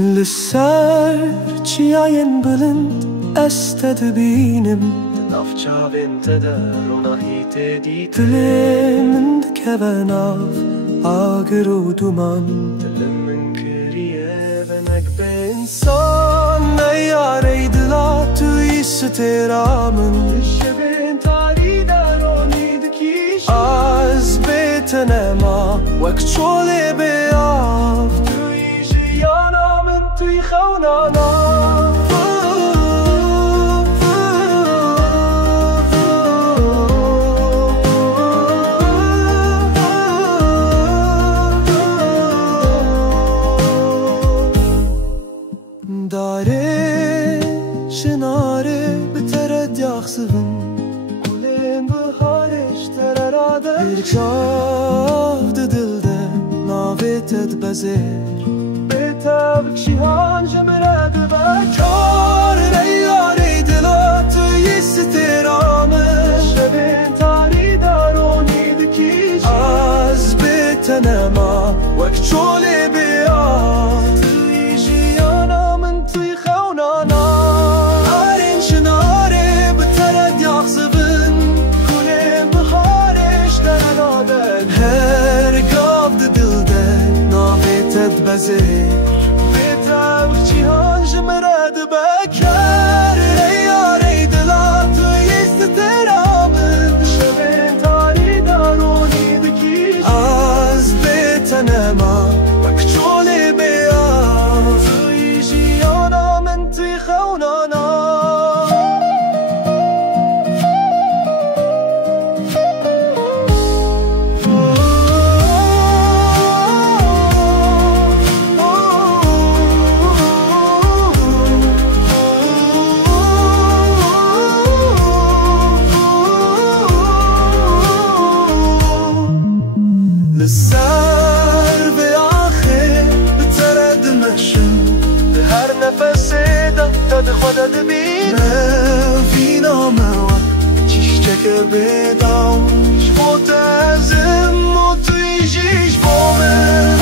لسر چیاین بلند استد بینم نافچا بنت در و نهیت دیت دلم دکه ناف آگر و دومان دل من کریه بنک به انسان نیاره دلا توی سترامن شبین تاری درونی دکیش از بیت نما وک چوله بیاف توی جیانا من توی خونانا داره شناره به ترد یاخسون گلین بهارش تراده برکشاف دلده ناویتت بزیر بتاب کشیان جمره ببک کار نیاره دلا توی سترامه شبین تاری درونی دکیش از بیت نما وک چوله بیاد توی جیانا من توی خونانا آرین شناره به ترد یاخسون گلین بهارش تراده هر گاف دلده ناویتت بزیر بتاب کشیان جمره ببک کار نیاره دلا توی سترامه شبین تاری درونی دکیش از بیت نما وک چوله بیاد توی جیانا من توی خونانا لسر به آخر بترد مشن هر نفس ده تد خودت بین فينا معك تشتكى بداوش متعزم و توی جیش بامه